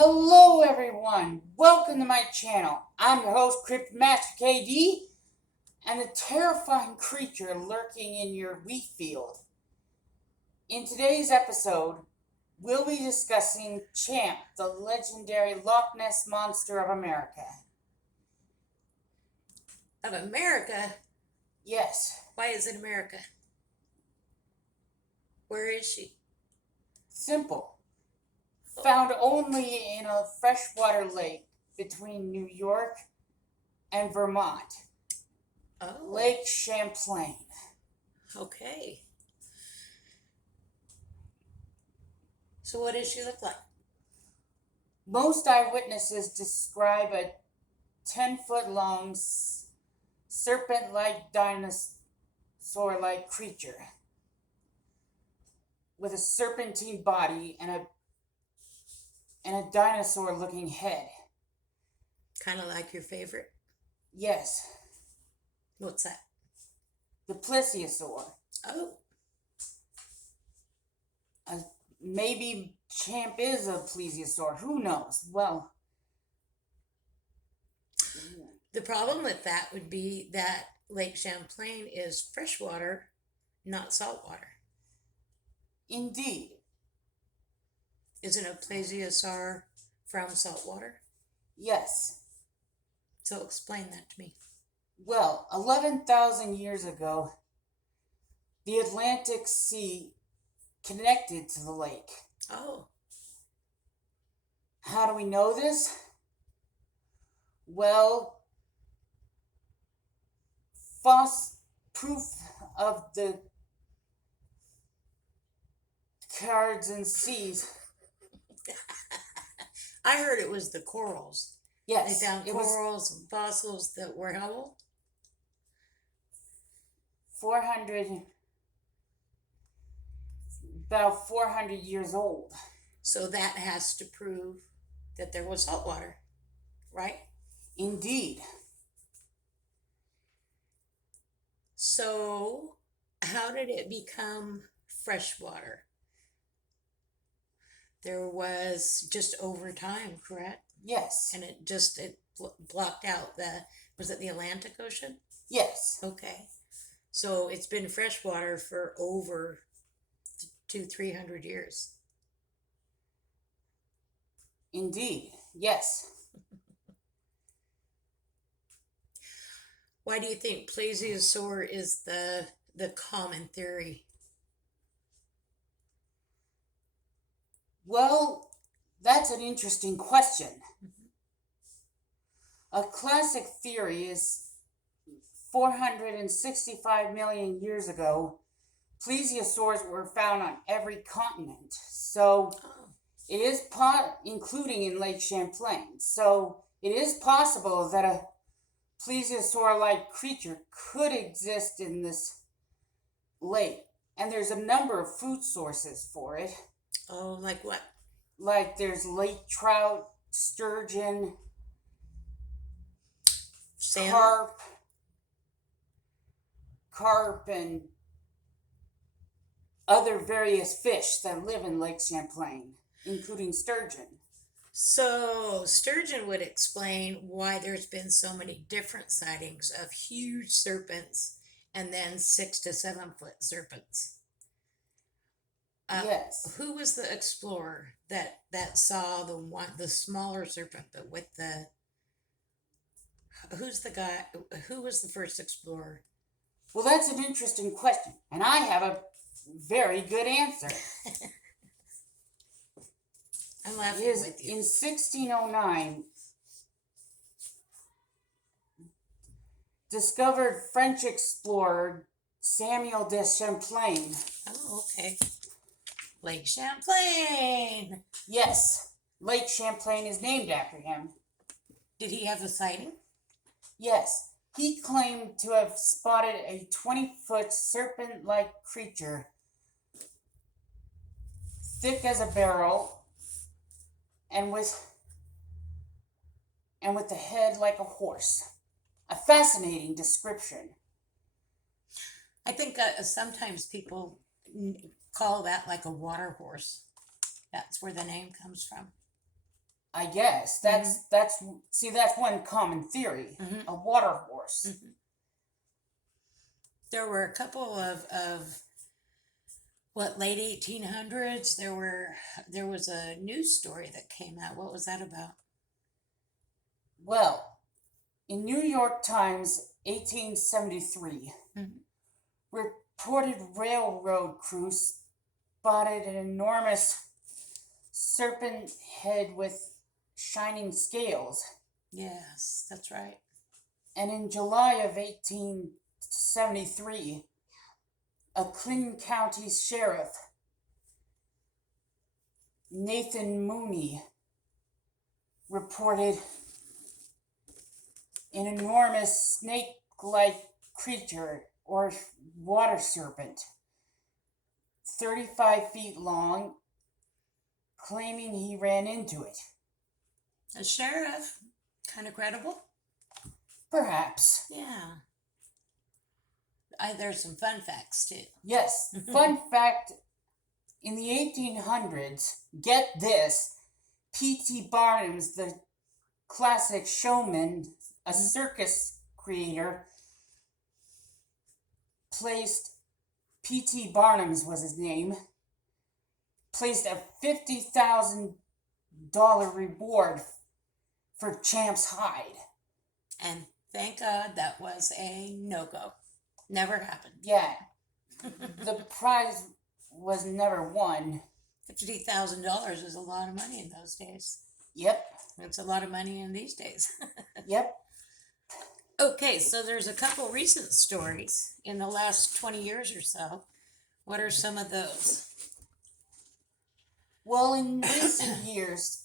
Hello everyone, welcome to my channel. I'm your host Cryptidmasterkd, and a terrifying creature lurking in your wheat field. In today's episode, we'll be discussing Champ, the legendary Loch Ness monster of America. Of America? Yes. Why is it America? Where is she? Simple. Found only in a freshwater lake between New York and Vermont. Oh. Lake Champlain. Okay. So what does she look like? Most eyewitnesses describe a 10-foot long serpent-like dinosaur-like creature with a serpentine body and a dinosaur-looking head. Kind of like your favorite? Yes. What's that? The Plesiosaur. Oh. Maybe Champ is a plesiosaur. Who knows? Well, the problem with that would be that Lake Champlain is freshwater, not saltwater. Indeed. Isn't a plesiosaur from saltwater? Yes. So explain that to me. Well, 11,000 years ago, the Atlantic Sea connected to the lake. Oh. How do we know this? Well, proof of the cards and seas. I heard it was the corals. Yes. They found corals and fossils that were how old? 400, about 400 years old. So that has to prove that there was salt water, right? Indeed. So how did it become freshwater? There was just over time, correct? Yes. And it blocked out was it the Atlantic Ocean? Yes. Okay. So it's been freshwater for over 200-300 years. Indeed. Yes. Why do you think plesiosaur is the common theory? Well, that's an interesting question. A classic theory is 465 million years ago, plesiosaurs were found on every continent. So it is including in Lake Champlain. So it is possible that a plesiosaur-like creature could exist in this lake. And there's a number of food sources for it. Oh, like what? Like there's lake trout, sturgeon, salmon? Carp, and other various fish that live in Lake Champlain, including sturgeon. So sturgeon would explain why there's been so many different sightings of huge serpents and then 6 to 7 foot serpents. Yes. Who was the explorer that saw the smaller serpent, but with the? Who's the guy? Who was the first explorer? Well, that's an interesting question, and I have a very good answer. I'm laughing with you. In 1609, discovered French explorer Samuel de Champlain. Oh, okay. Lake Champlain. Yes, Lake Champlain is named after him. Did he have a sighting? Yes, he claimed to have spotted a 20-foot serpent-like creature, thick as a barrel, and with a head like a horse. A fascinating description. I think sometimes people call that like a water horse. That's where the name comes from. I guess that's one common theory. Mhm. A water horse. Mhm. There were a couple of what, late 1800s. There was a news story that came out. What was that about? Well, in New York Times, 1873, Mhm. reported railroad crew spotted an enormous serpent head with shining scales. Yes, that's right. And in July of 1873, a Clinton County sheriff, Nathan Mooney, reported an enormous snake-like creature or water serpent, 35 feet long, claiming he ran into it. A sheriff, kind of credible. Perhaps. Yeah. There's some fun facts too. Yes. Fun fact, in the 1800s, get this, P.T. Barnum's the classic showman, a circus creator, placed, P.T. Barnum's was his name, placed a $50,000 reward for Champ's hide. And thank God that was a no-go. Never happened. Yeah. The prize was never won. $50,000 is a lot of money in those days. Yep. It's a lot of money in these days. Yep. Okay, so there's a couple recent stories in the last 20 years or so. What are some of those? Well, in recent years,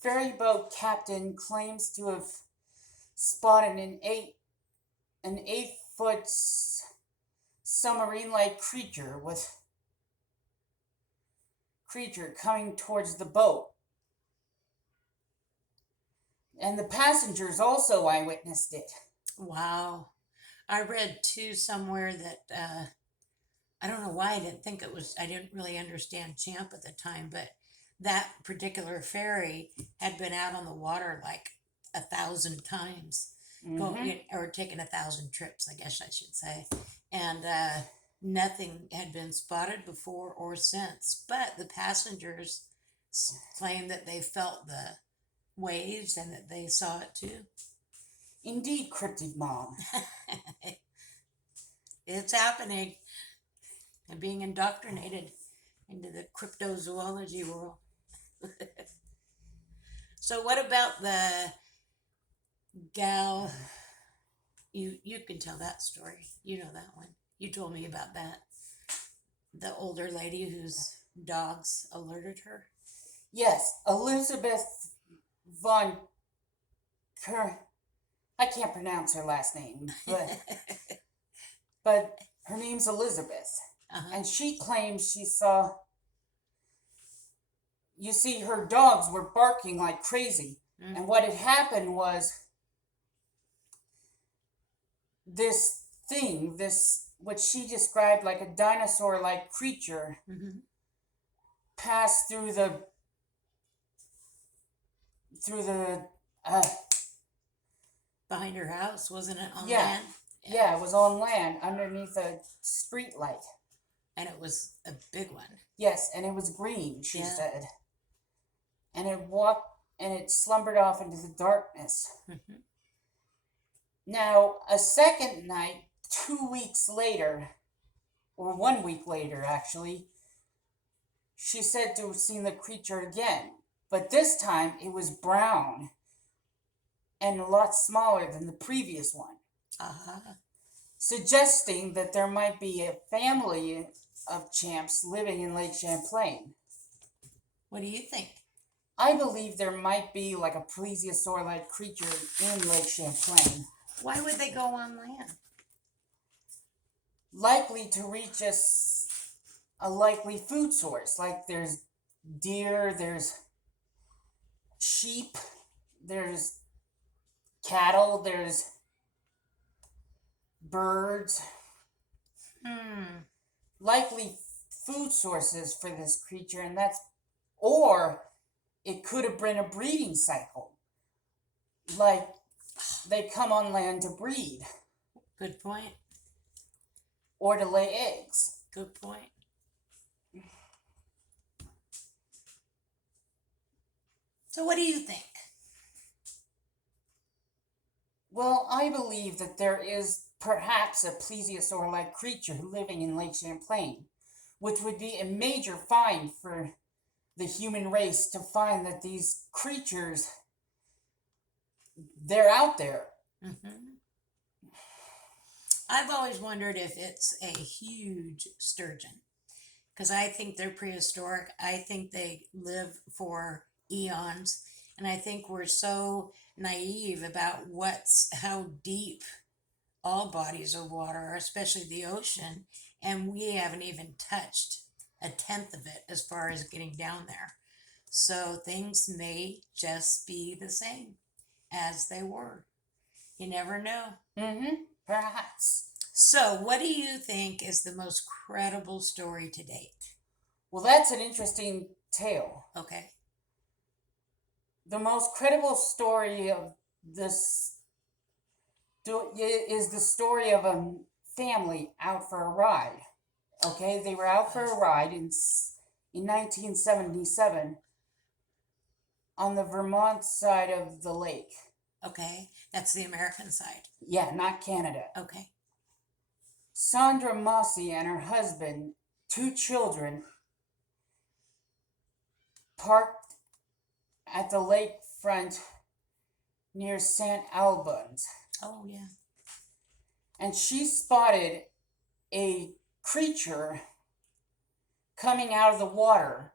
ferry boat captain claims to have spotted an 8-foot submarine-like creature coming towards the boat. And the passengers also eyewitnessed it. Wow. I read too somewhere that I don't know why I didn't really understand Champ at the time, but that particular ferry had been out on the water like 1,000 times, or taken 1,000 trips, I guess I should say. And nothing had been spotted before or since, but the passengers claimed that they felt the waves and that they saw it too. Indeed, Cryptid Mom. It's happening. And being indoctrinated into the cryptozoology world. So what about the gal? You can tell that story. You know that one. You told me about that. The older lady whose dogs alerted her. Yes, Elizabeth von I can't pronounce her last name, but her name's Elizabeth. Uh-huh. And she claims she saw, you see, her dogs were barking like crazy. Mm-hmm. And what had happened was this thing, what she described like a dinosaur-like creature, passed through the behind her house, wasn't it, on land? land? Yeah, it was on land underneath a street light. And it was a big one. Yes, and it was green, she said. And it slumbered off into the darkness. Now, a second night, 2 weeks later, or 1 week later, actually, she said to have seen the creature again. But this time, it was brown and a lot smaller than the previous one. Suggesting that there might be a family of Champs living in Lake Champlain. What do you think? I believe there might be like a Plesiosaur-like creature in Lake Champlain. Why would they go on land? Likely to reach a likely food source. Like there's deer, there's sheep, there's cattle, there's birds. Likely food sources for this creature, or it could have been a breeding cycle. Like they come on land to breed Good point. or to lay eggs. Good point. So what do you think? Well, I believe that there is perhaps a plesiosaur-like creature living in Lake Champlain, which would be a major find for the human race to find that these creatures, they're out there. I've always wondered if it's a huge sturgeon, because I think they're prehistoric. I think they live for eons, and I think we're so naive about how deep all bodies of water are, especially the ocean, and we haven't even touched a tenth of it as far as getting down there. So things may just be the same as they were. You never know. Perhaps. So what do you think is the most credible story to date? Well, that's an interesting tale. Okay. The most credible story of this is the story of a family out for a ride. Okay, they were out for a ride in 1977 on the Vermont side of the lake. Okay, that's the American side. Yeah, not Canada. Okay. Sandra Mossy and her husband, 2 children, parked at the lakefront near St. Albans. Oh, yeah. And she spotted a creature coming out of the water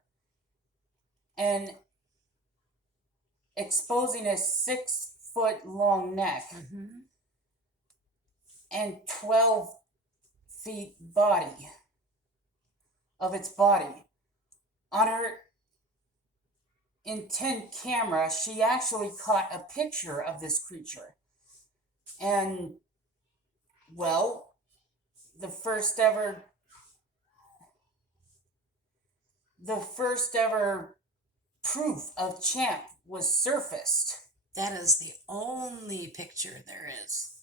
and exposing a 6-foot-long neck and 12-feet body of its body. On her intent camera, she actually caught a picture of this creature. And, well, the first ever proof of Champ was surfaced. That is the only picture there is.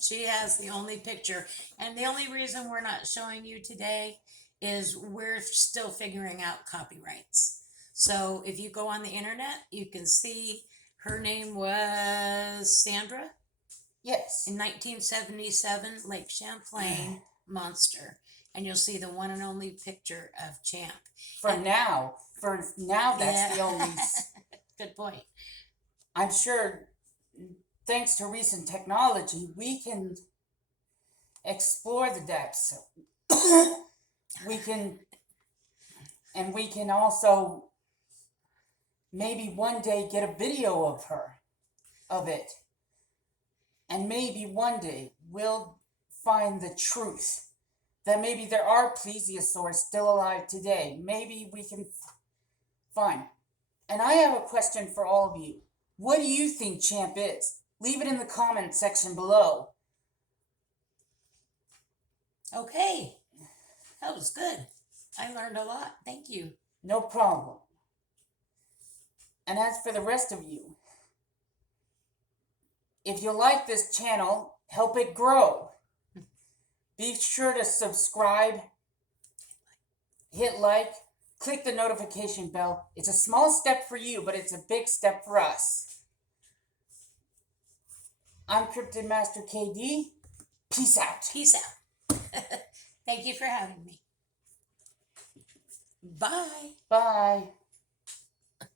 She has the only picture. And the only reason we're not showing you today is we're still figuring out copyrights. So if you go on the internet, you can see her name was Sandra. Yes. In 1977, Lake Champlain monster. And you'll see the one and only picture of Champ. For now, that's the only. Good point. I'm sure, thanks to recent technology, we can explore the depths. we can also maybe one day get a video of it. And maybe one day we'll find the truth. That maybe there are plesiosaurs still alive today. Maybe we can find. And I have a question for all of you. What do you think Champ is? Leave it in the comment section below. Okay. That was good. I learned a lot. Thank you. No problem. And as for the rest of you, if you like this channel, help it grow. Be sure to subscribe, hit like, click the notification bell. It's a small step for you, but it's a big step for us. I'm Cryptidmasterkd. Peace out. Peace out. Thank you for having me. Bye. Bye.